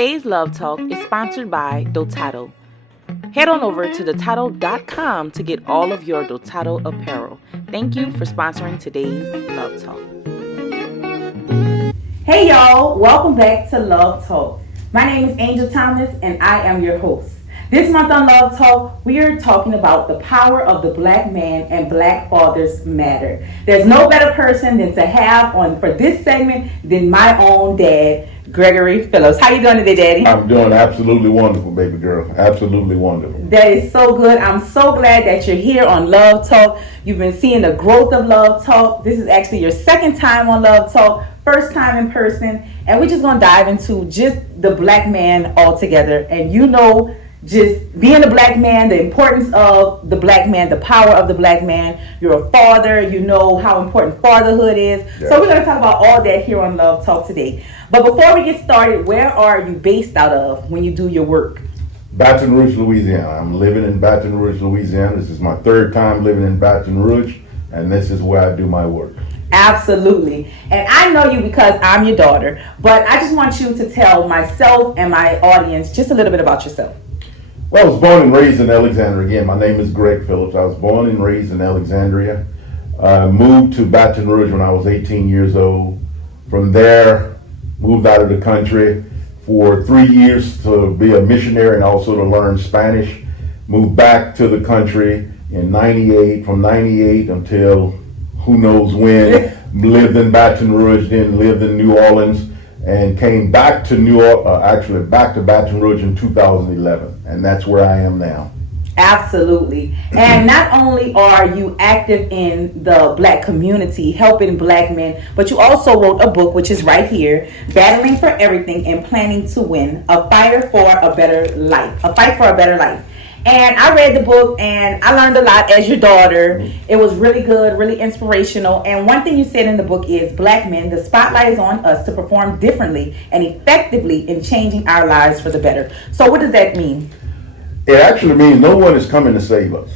Today's Love Talk is sponsored by Dotado. Head on over to dotado.com to get all of your Dotado apparel. Thank you for sponsoring today's Love Talk. Hey y'all, welcome back to Love Talk. My name is Angel Thomas and I am your host. This month on Love Talk, we are talking about the power of the black man and black fathers matter. There's no better person than to have on for this segment than my own dad, Gregory Phillips. How you doing today, Daddy? I'm doing absolutely wonderful, baby girl. Absolutely wonderful. That is so good. I'm so glad that you're here on Love Talk. You've been seeing the growth of Love Talk. This is actually your second time on Love Talk, first time in person, and we're just going to dive into just the black man altogether. And you know, just being a black man, the importance of the black man, the power of the black man. You're a father, you know how important fatherhood is. Yes. So we're going to talk about all that here on Love Talk today. But before we get started, where are you based out of when you do your work? Baton Rouge, Louisiana. I'm living in Baton Rouge, Louisiana. This is my third time living in Baton Rouge, and this is where I do my work. Absolutely. And I know you because I'm your daughter, but I just want you to tell myself and my audience just a little bit about yourself. Well, I was born and raised in Alexandria. Again, my name is Greg Phillips. I was born and raised in Alexandria. Moved to Baton Rouge when I was 18 years old. From there, moved out of the country for 3 years to be a missionary and also to learn Spanish. Moved back to the country in 98, from 98 until who knows when. Lived in Baton Rouge, then lived in New Orleans, and came back to back to Baton Rouge in 2011, and that's where I am now. Absolutely. And not only are you active in the black community, helping black men, but you also wrote a book, which is right here, Battling for Everything and Planning to Win, A Fight for a Better Life. And I read the book and I learned a lot as your daughter. It was really good, really inspirational. And one thing you said in the book is, black men, the spotlight is on us to perform differently and effectively in changing our lives for the better. So what does that mean? It actually means no one is coming to save us.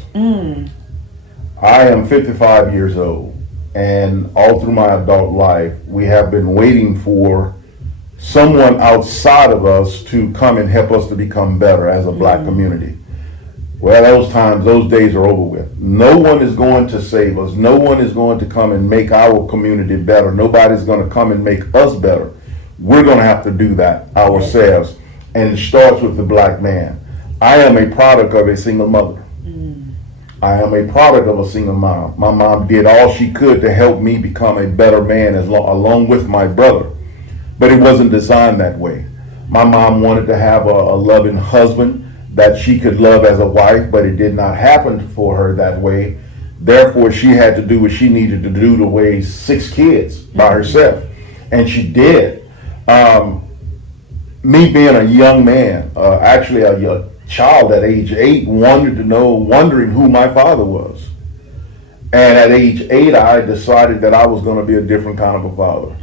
I am 55 years old, and all through my adult life, we have been waiting for someone outside of us to come and help us to become better as a black community. Well, those days are over with. No one is going to save us. No one is going to come and make our community better. Nobody's going to come and make us better. We're going to have to do that ourselves. And it starts with the black man. I am a product of a single mother. I am a product of a single mom. My mom did all she could to help me become a better man along with my brother. But it wasn't designed that way. My mom wanted to have a loving husband that she could love as a wife, but it did not happen for her that way. Therefore, she had to do what she needed to do to raise 6 kids by herself. And she did. Me being a young man, actually a child at age 8, wondering who my father was. And at age 8, I decided that I was going to be a different kind of a father.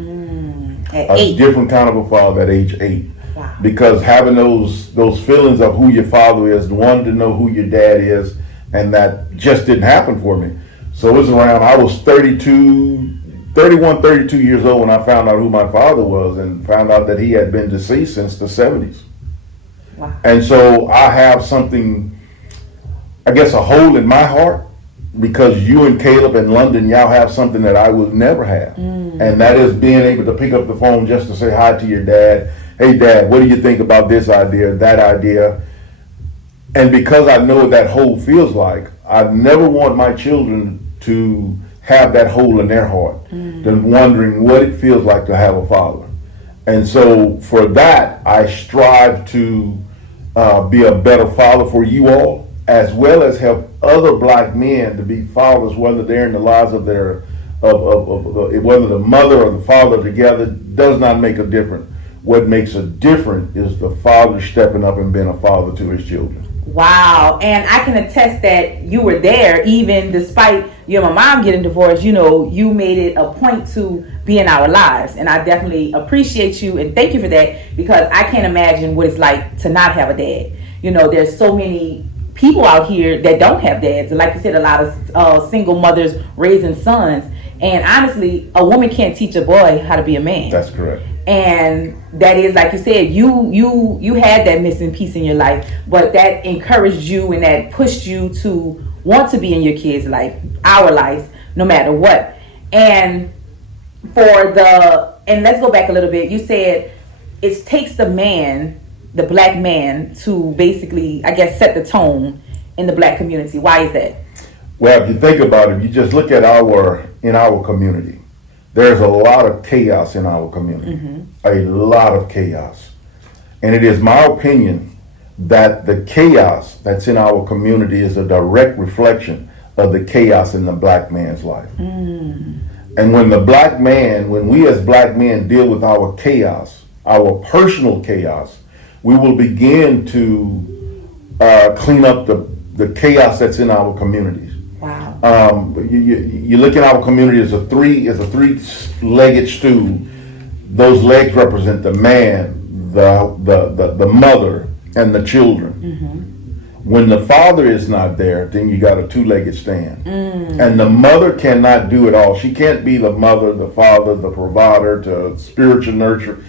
Different kind of a father at age 8. Wow. Because having those feelings of who your father is, wanting to know who your dad is, and that just didn't happen for me. So it was around, I was 31, 32 years old when I found out who my father was, and found out that he had been deceased since the 70s. Wow. And so I have something, I guess, a hole in my heart, because you and Caleb and London, y'all have something that I would never have. And that is being able to pick up the phone just to say hi to your dad. Hey, Dad, what do you think about this idea, that idea? And because I know what that hole feels like, I never want my children to have that hole in their heart, than wondering what it feels like to have a father. And so for that, I strive to be a better father for you all, as well as help other black men to be fathers, whether they're in the lives of whether the mother or the father together, does not make a difference. What makes a difference is the father stepping up and being a father to his children. Wow. And I can attest that you were there, even despite you and my mom getting divorced. You know, you made it a point to be in our lives. And I definitely appreciate you and thank you for that, because I can't imagine what it's like to not have a dad. You know, there's so many people out here that don't have dads. And like you said, a lot of single mothers raising sons. And honestly, a woman can't teach a boy how to be a man. That's correct. And that is, like you said, you had that missing piece in your life, but that encouraged you and that pushed you to want to be in your kids' life, our lives, no matter what. And and let's go back a little bit. You said it takes the man, the black man, to basically, I guess, set the tone in the black community. Why is that? Well, if you think about it, you just look at in our community. There's a lot of chaos in our community, a lot of chaos. And it is my opinion that the chaos that's in our community is a direct reflection of the chaos in the black man's life. And when we as black men deal with our chaos, our personal chaos, we will begin to clean up the chaos that's in our communities. Wow. You look at our community as a three-legged stool. Those legs represent the man, the mother, and the children. When the father is not there, then you got a two-legged stand. And the mother cannot do it all. She can't be the mother, the father, the provider, to spiritual nurture.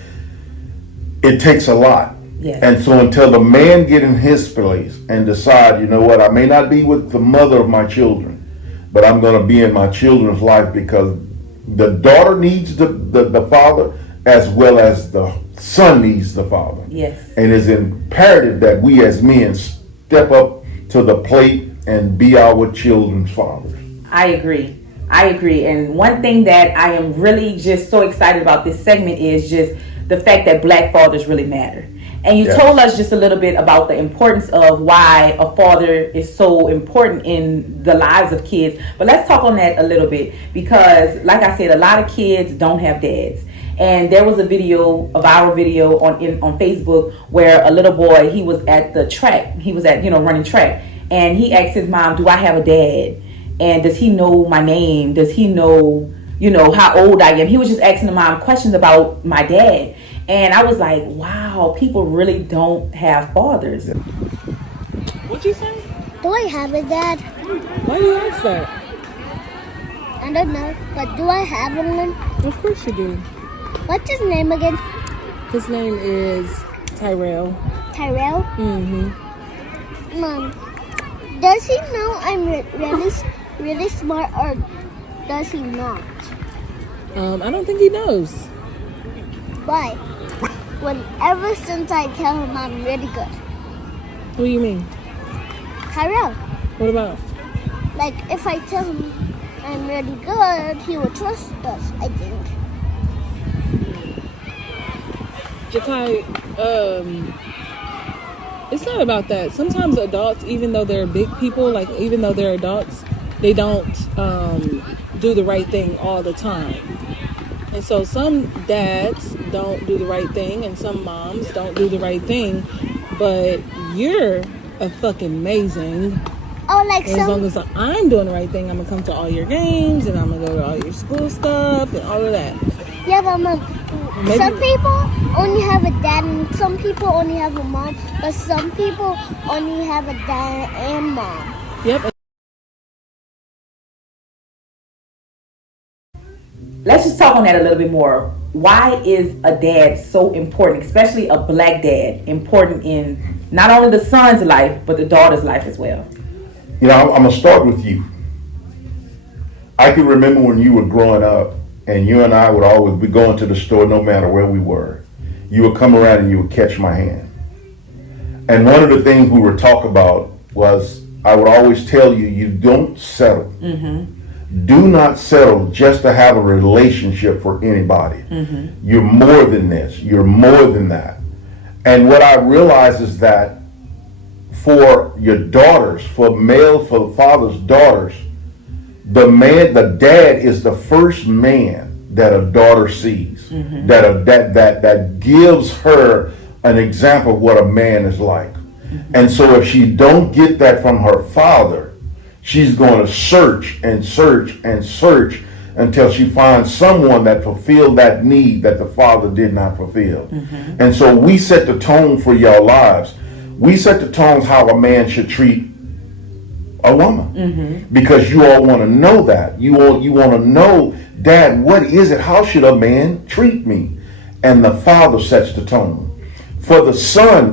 It takes a lot. Yes. And so until the man get in his place and decide, you know what, I may not be with the mother of my children, but I'm going to be in my children's life, because the daughter needs the father as well as the son needs the father. Yes. And it's imperative that we as men step up to the plate and be our children's fathers. I agree. And one thing that I am really just so excited about this segment is just the fact that black fathers really matter. And you told us just a little bit about the importance of why a father is so important in the lives of kids. But let's talk on that a little bit, because like I said, a lot of kids don't have dads. And there was a viral video on Facebook where a little boy, he was at the track. He was at, running track. And he asked his mom, do I have a dad? And does he know my name? Does he know, how old I am? He was just asking the mom questions about my dad. And I was like, wow, people really don't have fathers. What'd you say? Do I have a dad? Why do you ask that? I don't know, but do I have one? Of course you do. What's his name again? His name is Tyrell. Tyrell? Mm-hmm. Mom, does he know I'm really smart, or does he not? I don't think he knows. Why? Ever since I tell him I'm really good. What do you mean? Tyrell. What about? Like, if I tell him I'm really good, he will trust us, I think. Jakai, it's not about that. Sometimes adults, even though they're big people, even though they're adults, they don't do the right thing all the time. And so some dads don't do the right thing, and some moms don't do the right thing, but you're a fucking amazing. Oh, like and as long as I'm doing the right thing, I'm gonna come to all your games, and I'm gonna go to all your school stuff and all of that. Yeah, but Mom, some people only have a dad, and some people only have a mom, but some people only have a dad and mom. Yep. Let's just talk on that a little bit more. Why is a dad so important, especially a black dad, important in not only the son's life, but the daughter's life as well? I'm going to start with you. I can remember when you were growing up, and you and I would always be going to the store no matter where we were. You would come around and you would catch my hand. And one of the things we would talk about was, I would always tell you, you don't settle. Mm-hmm. Do not settle just to have a relationship for anybody. Mm-hmm. You're more than this. You're more than that. And what I realize is that for your daughters, for father's daughters, the dad is the first man that a daughter sees. Mm-hmm. that gives her an example of what a man is like. Mm-hmm. And so if she don't get that from her father, she's going to search and search and search until she finds someone that fulfilled that need that the father did not fulfill. Mm-hmm. And so we set the tone for your lives. We set the tones how a man should treat a woman. Mm-hmm. Because you all want to know that. You want to know, Dad, what is it? How should a man treat me? and the father sets the tone. For the son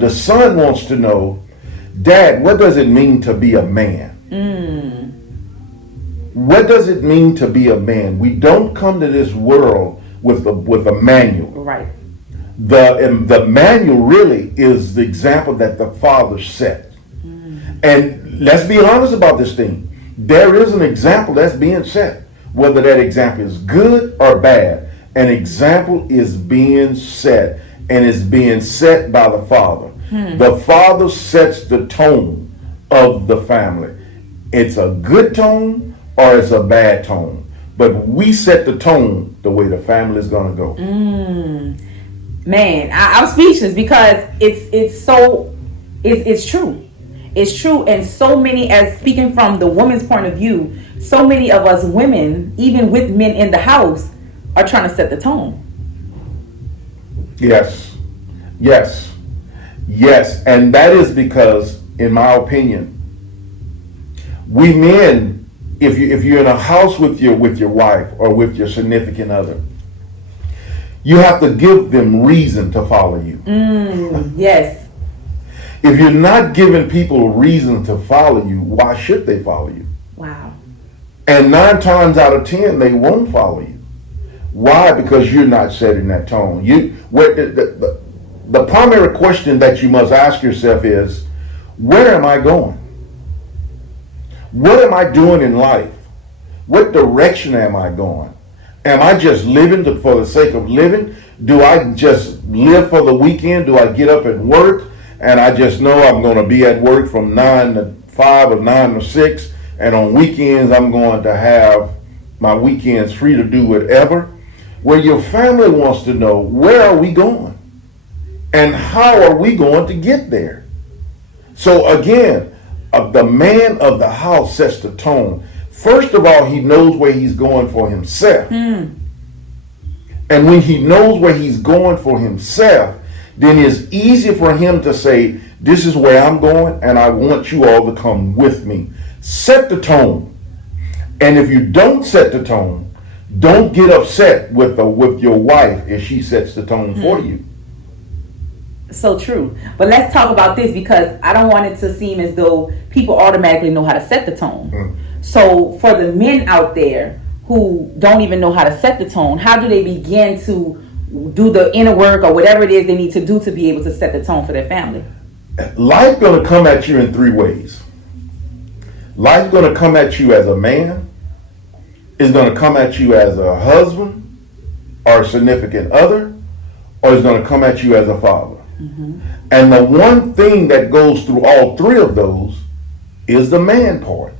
wants to know, Dad, what does it mean to be a man? What does it mean to be a man? We don't come to this world with a manual. Right. The manual really is the example that the father set. And let's be honest about this thing. There is an example that's being set. Whether that example is good or bad, an example is being set, and it's being set by the father. The father sets the tone of the family. It's a good tone or it's a bad tone. But we set the tone the way the family is going to go. Man, I'm speechless because it's true. It's true. And so many, as speaking from the woman's point of view, so many of us women, even with men in the house, are trying to set the tone. Yes. And that is because, in my opinion, we men, if you're in a house with your wife or with your significant other, you have to give them reason to follow you. Yes. If you're not giving people reason to follow you, why should they follow you? Wow. And 9 times out of 10, they won't follow you. Why? Because you're not setting that tone. The primary question that you must ask yourself is, where am I going? What am I doing in life? What direction am I going? Am I just living for the sake of living? Do I just live for the weekend? Do I get up and work and I just know I'm going to be at work from 9 to 5 or 9 to 6, and on weekends I'm going to have my weekends free to do whatever? Where your family wants to know, where are we going? And how are we going to get there? So again, the man of the house sets the tone. First of all, he knows where he's going for himself. And when he knows where he's going for himself, then it's easy for him to say, this is where I'm going, and I want you all to come with me. Set the tone. And if you don't set the tone, don't get upset with your wife if she sets the tone for you. So true. But let's talk about this, because I don't want it to seem as though people automatically know how to set the tone. So for the men out there who don't even know how to set the tone, how do they begin to do the inner work or whatever it is they need to do to be able to set the tone for their family? Life's going to come at you in 3 ways. Life's going to come at you as a man. It's going to come at you as a husband or a significant other, or it's going to come at you as a father. And the one thing that goes through all 3 of those is the man part.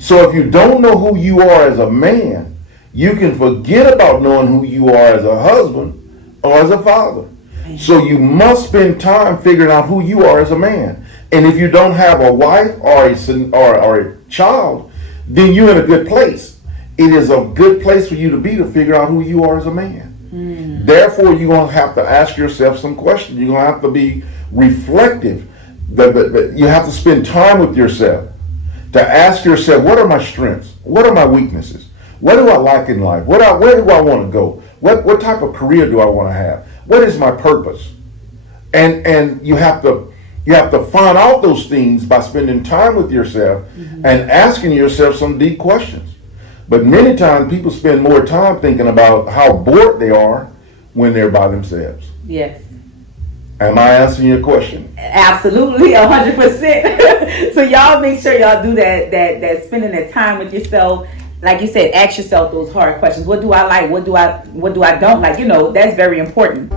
So if you don't know who you are as a man, you can forget about knowing who you are as a husband or as a father. So you must spend time figuring out who you are as a man. And if you don't have a wife or a child, then you're in a good place. It is a good place for you to be to figure out who you are as a man. Therefore, you're going to have to ask yourself some questions. You're going to have to be reflective. You have to spend time with yourself to ask yourself, what are my strengths? What are my weaknesses? What do I like in life? Where do I want to go? What type of career do I want to have? What is my purpose? And you have to find out those things by spending time with yourself and asking yourself some deep questions. But many times people spend more time thinking about how bored they are when they're by themselves. Yes. Am I answering your question? Absolutely, 100%. So y'all make sure y'all do that spending that time with yourself. Like you said, ask yourself those hard questions. What do I like? What do I don't like? That's very important.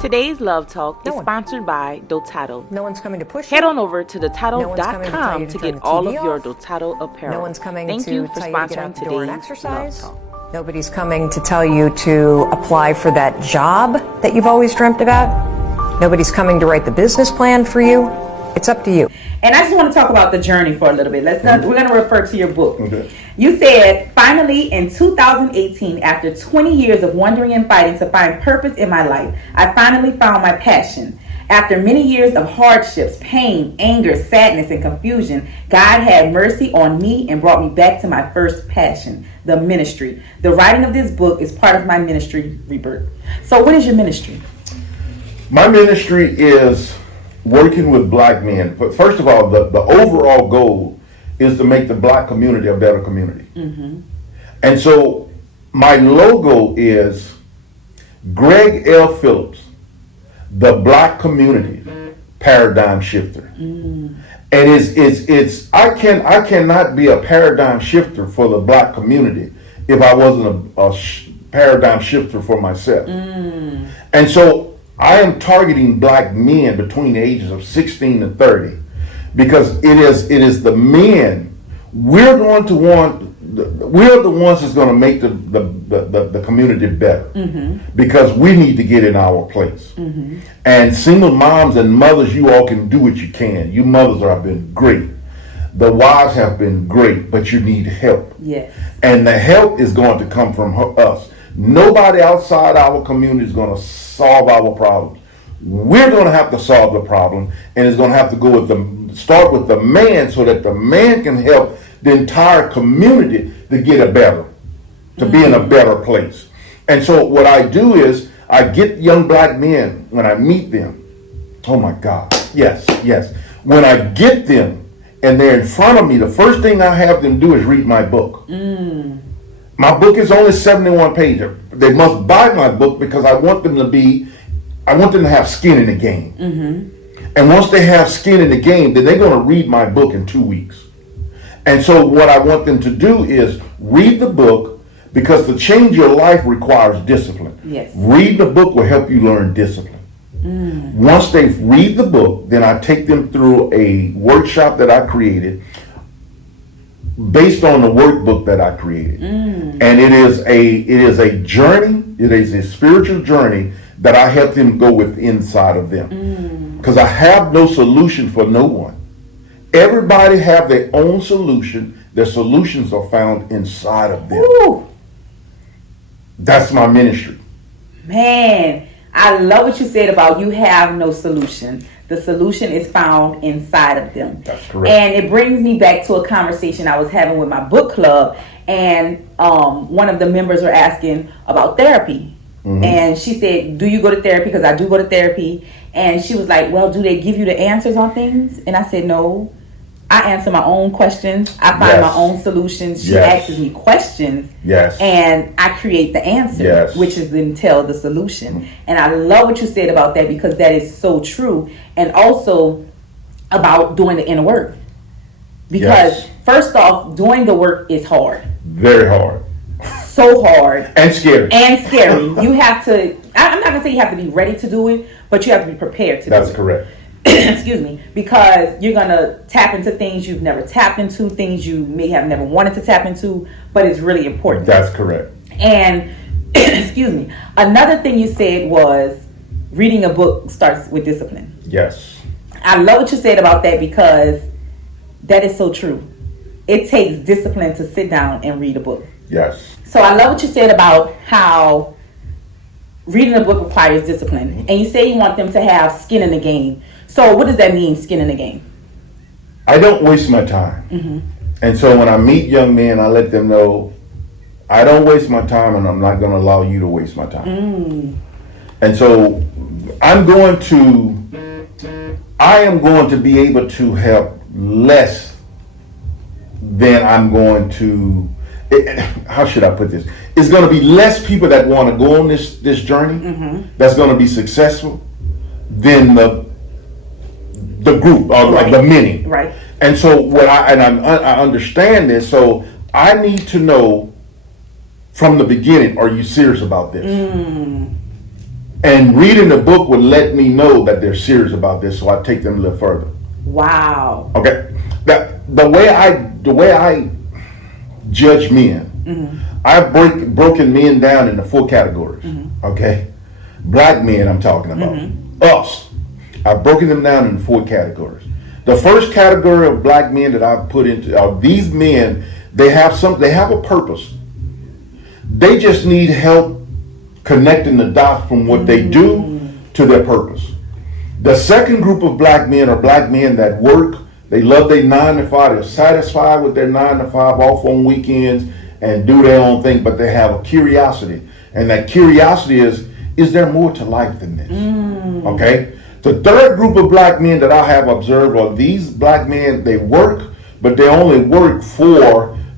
Today's Love Talk is sponsored by Dotado. No one's coming to push you. Head on over to No Dotado.com one's to coming get to all turn of the your TV Dotado apparel. No one's coming Thank to you for tell you to get out sponsoring the door and today's exercise. Love Talk. Nobody's coming to tell you to apply for that job that you've always dreamt about. Nobody's coming to write the business plan for you. It's up to you. And I just want to talk about the journey for a little bit. We're going to refer to your book. Okay. You said, finally, in 2018, after 20 years of wondering and fighting to find purpose in my life, I finally found my passion. After many years of hardships, pain, anger, sadness, and confusion, God had mercy on me and brought me back to my first passion, the ministry. The writing of this book is part of my ministry rebirth. So what is your ministry? My ministry is working with black men. But first of all, the overall goal is to make the black community a better community. And so my logo is Greg L. Phillips, the black community paradigm shifter. And it's I cannot be a paradigm shifter for the black community if I wasn't a paradigm shifter for myself. And so I am targeting black men between the ages of 16 and 30 because it is the men we're the ones that's going to make the community better because we need to get in our place. And single moms and mothers, you all can do what you can. You mothers have been great. The wives have been great, but you need help. Yes. And the help is going to come from us. Nobody outside our community is going to solve our problems. We're going to have to solve the problem, and it's going to have to start with the man so that the man can help the entire community to get to be in a better place. And so what I do is I get young black men when I meet them. Oh my God, yes. When I get them and they're in front of me, the first thing I have them do is read my book. My book is only 71 pages. They must buy my book because I want them to have skin in the game. And once they have skin in the game, then they're going to read my book in 2 weeks. And so what I want them to do is read the book because to change your life requires discipline. Yes. Read the book will help you learn discipline. Once they read the book, then I take them through a workshop that I created based on the workbook that I created. And it is a journey, it is a spiritual journey that I help them go with inside of them. Because I have no solution for no one. Everybody have their own solution. Their solutions are found inside of them. Ooh. That's my ministry. Man, I love what you said about you have no solution. The solution is found inside of them. That's correct. And it brings me back to a conversation I was having with my book club, and one of the members were asking about therapy. And she said, do you go to therapy? Because I do go to therapy. And she was like, well, do they give you the answers on things? And I said, no. I answer my own questions. I find my own solutions. She asks me questions. And I create the answer, which is then tell the solution. And I love what you said about that because that is so true. And also about doing the inner work. Because first off, doing the work is hard. Very hard. So hard. And scary. You have to, I'm not going to say you have to be ready to do it, but you have to be prepared to do it. That's correct. Excuse me, because you're going to tap into things you've never tapped into, things you may have never wanted to tap into, but it's really important. That's correct. And, excuse me, another thing you said was reading a book starts with discipline. Yes. I love what you said about that because that is so true. It takes discipline to sit down and read a book. Yes. So I love what you said about how reading a book requires discipline. And you say you want them to have skin in the game. So what does that mean, skin in the game? I don't waste my time. And so when I meet young men, I let them know I don't waste my time and I'm not going to allow you to waste my time. And so I am going to be able to help less than I'm going to, how should I put this? It's going to be less people that want to go on this journey that's going to be successful than the group or like the many. Right. And so I understand this, so I need to know from the beginning, are you serious about this? And reading the book would let me know that they're serious about this, so I take them a little further. Wow. Okay. The way I judge men, I've broken men down into 4 categories. Okay. Black men I'm talking about. Us. I've broken them down into 4 categories. The first category of black men that I've put into are these men, they have a purpose. They just need help connecting the dots from what they do to their purpose. The second group of black men are black men that work. They love their 9 to 5. They're satisfied with their 9 to 5 off on weekends and do their own thing, but they have a curiosity. And that curiosity is there more to life than this? Okay? The third group of black men that I have observed are these black men, they work, but they only work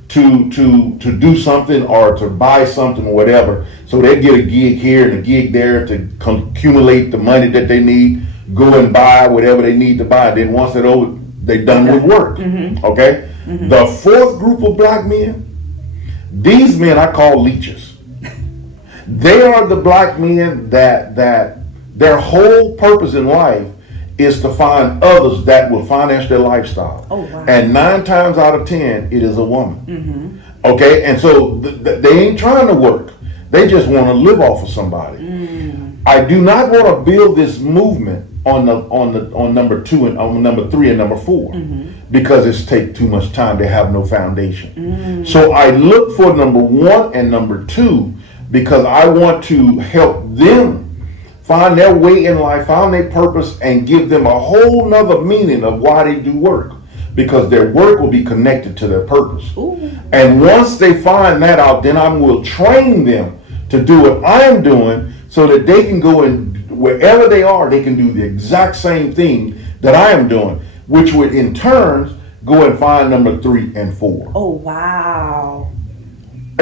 to do something or to buy something or whatever. So they get a gig here and a gig there to accumulate the money that they need, go and buy whatever they need to buy. Then once they're over, they're done with work. Okay? The fourth group of black men, these men I call leeches. They are the black men that their whole purpose in life is to find others that will finance their lifestyle. Oh, wow. And 9 times out of 10, it is a woman. Okay, and so they ain't trying to work. They just want to live off of somebody. I do not want to build this movement on number 2 and on number 3 and number 4 because it's take too much time. They have no foundation. So I look for number 1 and number 2 because I want to help them find their way in life, find their purpose, and give them a whole nother meaning of why they do work. Because their work will be connected to their purpose. And once they find that out, then I will train them to do what I am doing so that they can go and wherever they are, they can do the exact same thing that I am doing, which would in turn go and find number 3 and 4. Oh, wow.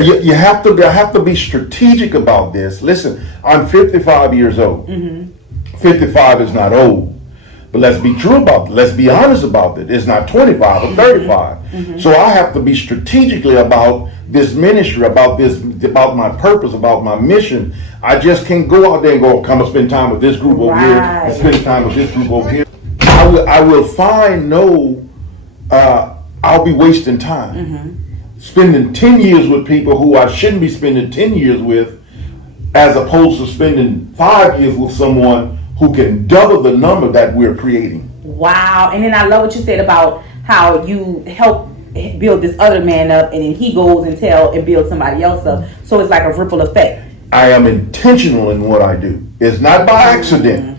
You have to be strategic about this. Listen, I'm 55 years old. 55 is not old. But let's be true about it. Let's be honest about it. It's not 25 or 35. So I have to be strategically about this ministry, about my purpose, about my mission. I just can't go out there and go, come and spend time with this group over here and spend time with this group over here. I will find I'll be wasting time. Spending 10 years with people who I shouldn't be spending 10 years with, as opposed to spending 5 years with someone who can double the number that we're creating. Wow. And then I love what you said about how you help build this other man up, and then he goes and builds somebody else up. So it's like a ripple effect. I am intentional in what I do. It's not by accident.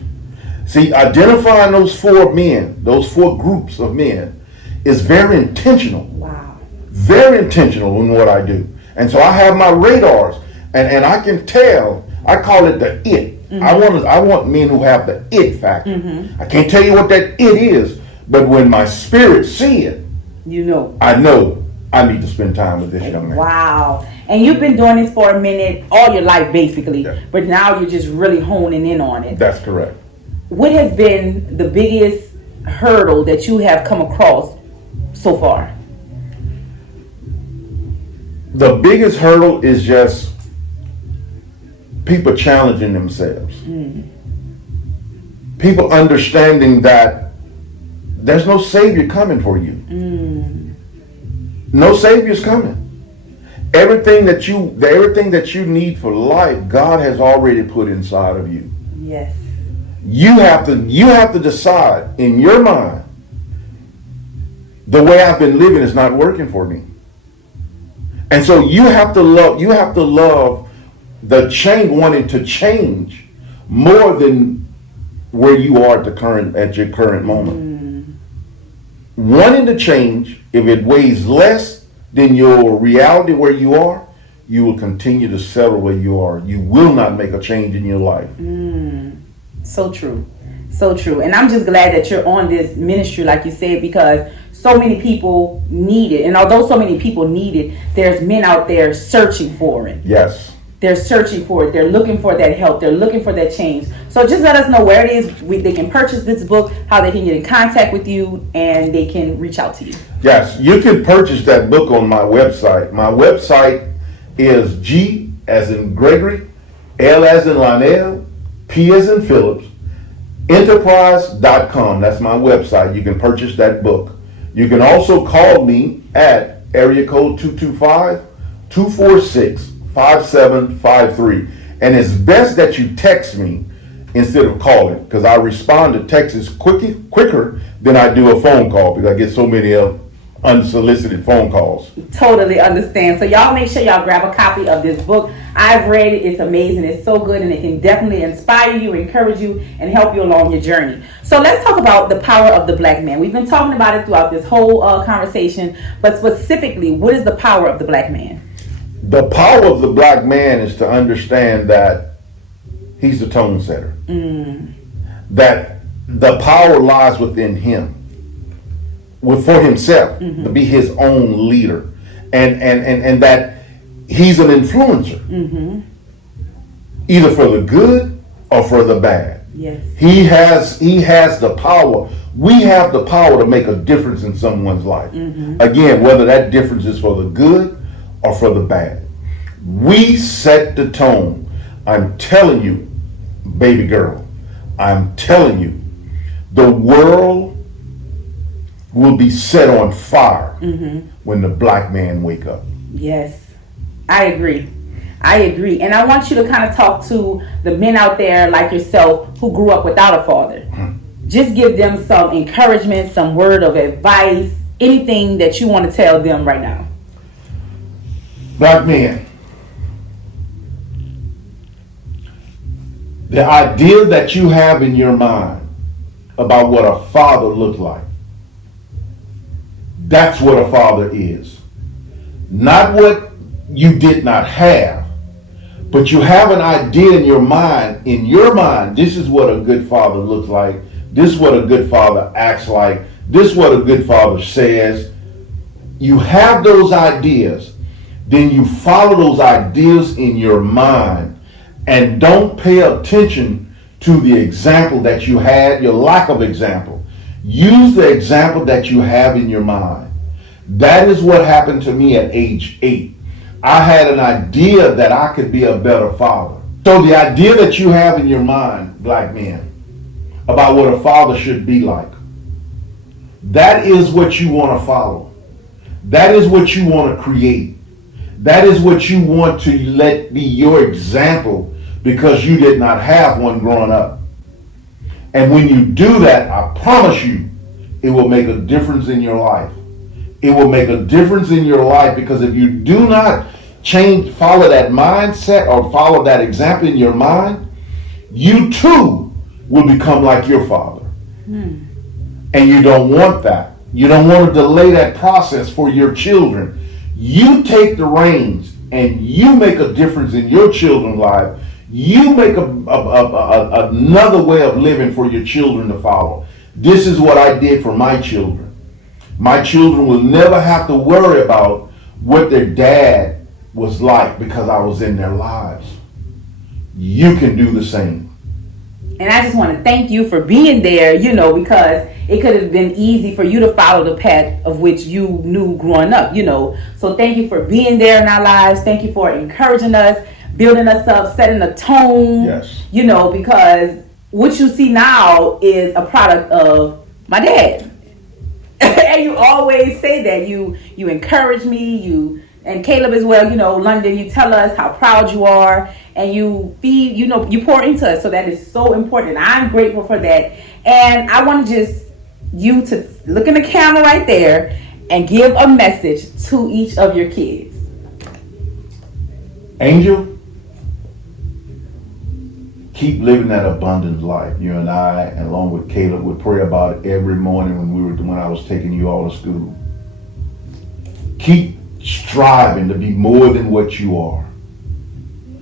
See, identifying those 4 men, those 4 groups of men, is very intentional. Wow. Very intentional in what I do. And so I have my radars, and I can tell. I call it the it. I want men who have the it factor. I can't tell you what that it is, but when my spirit see it, I know I need to spend time with this young man. Wow. And you've been doing this for a minute, all your life basically, but now you're just really honing in on it. That's correct. What has been the biggest hurdle that you have come across so far? The biggest hurdle is just people challenging themselves. People understanding that there's no savior coming for you. No savior's coming. Everything that you need for life, God has already put inside of you. Yes. You have to decide in your mind, the way I've been living is not working for me. And so you have to love the change, wanting to change more than where you are at your current moment. Wanting to change, if it weighs less than your reality where you are, you will continue to settle where you are. You will not make a change in your life. So true. So true. And I'm just glad that you're on this ministry, like you said, because so many people need it. And although so many people need it, there's men out there searching for it. Yes. They're searching for it. They're looking for that help. They're looking for that change. So just let us know where it is. They can purchase this book, how they can get in contact with you, and they can reach out to you. Yes, you can purchase that book on my website. My website is G as in Gregory, L as in Lionel, P as in Phillips, enterprise.com. That's my website. You can purchase that book. You can also call me at area code 225-246-5753. And it's best that you text me instead of calling, because I respond to texts quicker than I do a phone call, because I get so many of unsolicited phone calls. Totally understand. So y'all make sure y'all grab a copy of this book. I've read it. It's amazing. It's so good, and it can definitely inspire you, encourage you, and help you along your journey. So let's talk about the power of the black man. We've been talking about it throughout this whole conversation, but specifically, what is the power of the black man? The power of the black man is to understand that he's the tone setter. That the power lies within him. For himself, to be his own leader, and that he's an influencer, either for the good or for the bad. Yes, he has the power. We have the power to make a difference in someone's life. Again, whether that difference is for the good or for the bad, we set the tone. I'm telling you, baby girl, I'm telling you, the world will be set on fire when the black man wake up. yes, I agree. And I want you to kind of talk to the men out there like yourself who grew up without a father. Just give them some encouragement, some word of advice, anything that you want to tell them right now. Black men, the idea that you have in your mind about what a father looks like, that's what a father is. Not what you did not have, but you have an idea in your mind. In your mind, this is what a good father looks like. This is what a good father acts like. This is what a good father says. You have those ideas. Then you follow those ideas in your mind and don't pay attention to the example that you had, your lack of example. Use the example that you have in your mind. That is what happened to me at age 8. I had an idea that I could be a better father. So the idea that you have in your mind, black men, about what a father should be like, that is what you want to follow. That is what you want to create. That is what you want to let be your example, because you did not have one growing up. And when you do that, I promise you, it will make a difference in your life. It will make a difference in your life, because if you do not follow that mindset or follow that example in your mind, you too will become like your father. And you don't want that. You don't want to delay that process for your children. You take the reins and you make a difference in your children's life. You make another way of living for your children to follow. This is what I did for my children. My children will never have to worry about what their dad was like, because I was in their lives. You can do the same. And I just want to thank you for being there, because it could have been easy for you to follow the path of which you knew growing up, So thank you for being there in our lives. Thank you for encouraging us, building us up, setting a tone. Yes. Because what you see now is a product of my dad. And you always say that. You encourage me, and Caleb as well, London, you tell us how proud you are, and you feed, you pour into us. So that is so important. I'm grateful for that. And I want you to look in the camera right there and give a message to each of your kids. Angel, keep living that abundant life. You and I, and along with Caleb, would pray about it every morning when I was taking you all to school. Keep striving to be more than what you are.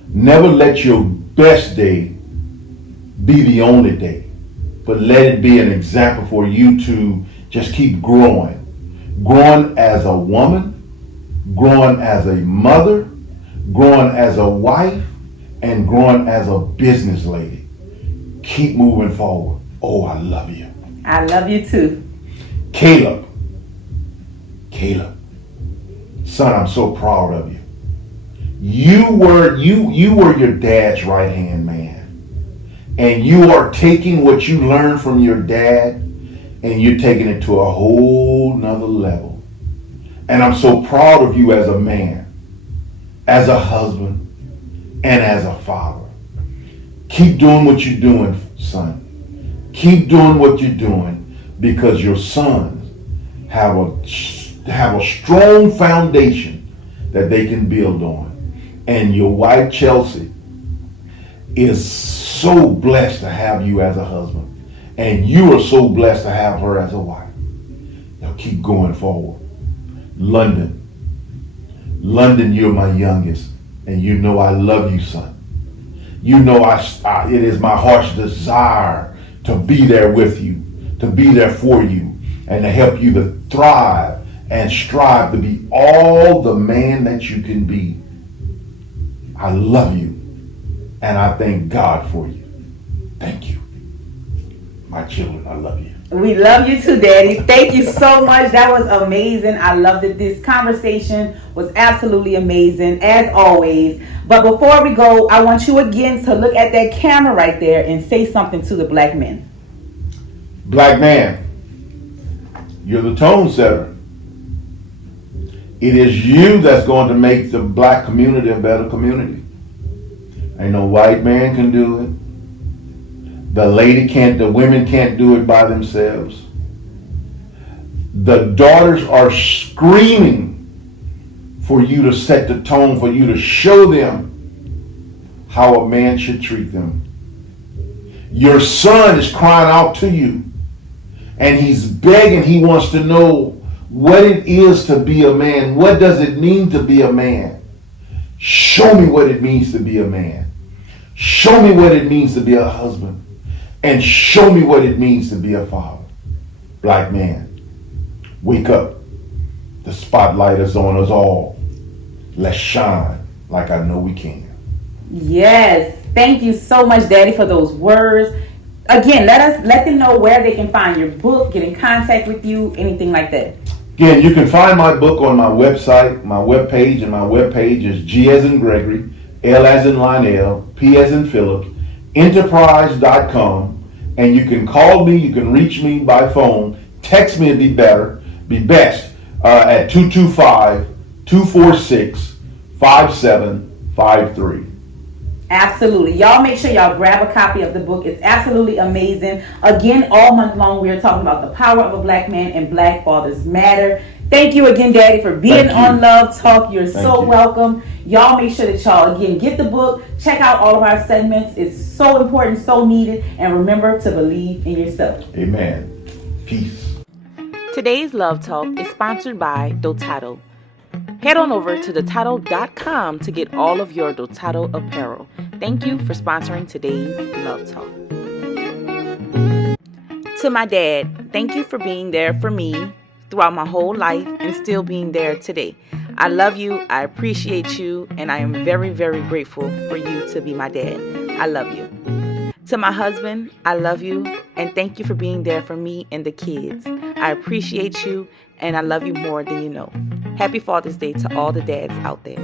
Never let your best day be the only day, but let it be an example for you to just keep growing. Growing as a woman, growing as a mother, growing as a wife, and growing as a business lady. Keep moving forward. Oh, I love you. I love you too. Caleb, son, I'm so proud of you. You were your dad's right hand man, and you are taking what you learned from your dad, and you're taking it to a whole nother level. And I'm so proud of you as a man, as a husband, and as a father. Keep doing what you're doing, son. Keep doing what you're doing, because your sons have have a strong foundation that they can build on. And your wife, Chelsea, is so blessed to have you as a husband. And you are so blessed to have her as a wife. Now keep going forward. London, you're my youngest. And you know I love you, son. You know it is my heart's desire to be there with you, to be there for you, and to help you to thrive and strive to be all the man that you can be. I love you, and I thank God for you. Thank you. My children, I love you. We love you too, Daddy. Thank you so much. That was amazing. I loved it. This conversation was absolutely amazing, as always. But before we go, I want you again to look at that camera right there and say something to the black men. Black man, you're the tone setter. It is you that's going to make the black community a better community. Ain't no white man can do it. The women can't do it by themselves. The daughters are screaming for you to set the tone, for you to show them how a man should treat them. Your son is crying out to you, and he's begging, he wants to know what it is to be a man. What does it mean to be a man? Show me what it means to be a man. Show me what it means to be a husband. And show me what it means to be a father. Black man, wake up. The spotlight is on us all. Let's shine like I know we can. Yes. Thank you so much, Daddy, for those words. Again, let them know where they can find your book, get in contact with you, anything like that. Again, you can find my book on my website, my webpage, and my webpage is G as in Gregory, L as in Lionel, P as in Phillips, enterprise.com, and you can call me, you can reach me by phone, text me, it'd be best, at 225-246-5753. Absolutely. Y'all make sure y'all grab a copy of the book. It's absolutely amazing. Again, all month long, we are talking about the power of a black man and Black Fathers Matter. Thank you again, Daddy, for being on Love Talk. You're so welcome. Y'all make sure that y'all, again, get the book. Check out all of our segments. It's so important, so needed. And remember to believe in yourself. Amen. Peace. Today's Love Talk is sponsored by Dotado. Head on over to Dotado.com to get all of your Dotado apparel. Thank you for sponsoring today's Love Talk. To my dad, thank you for being there for me throughout my whole life and still being there today. I love you, I appreciate you, and I am very, very grateful for you to be my dad. I love you. To my husband, I love you, and thank you for being there for me and the kids. I appreciate you, and I love you more than you know. Happy Father's Day to all the dads out there.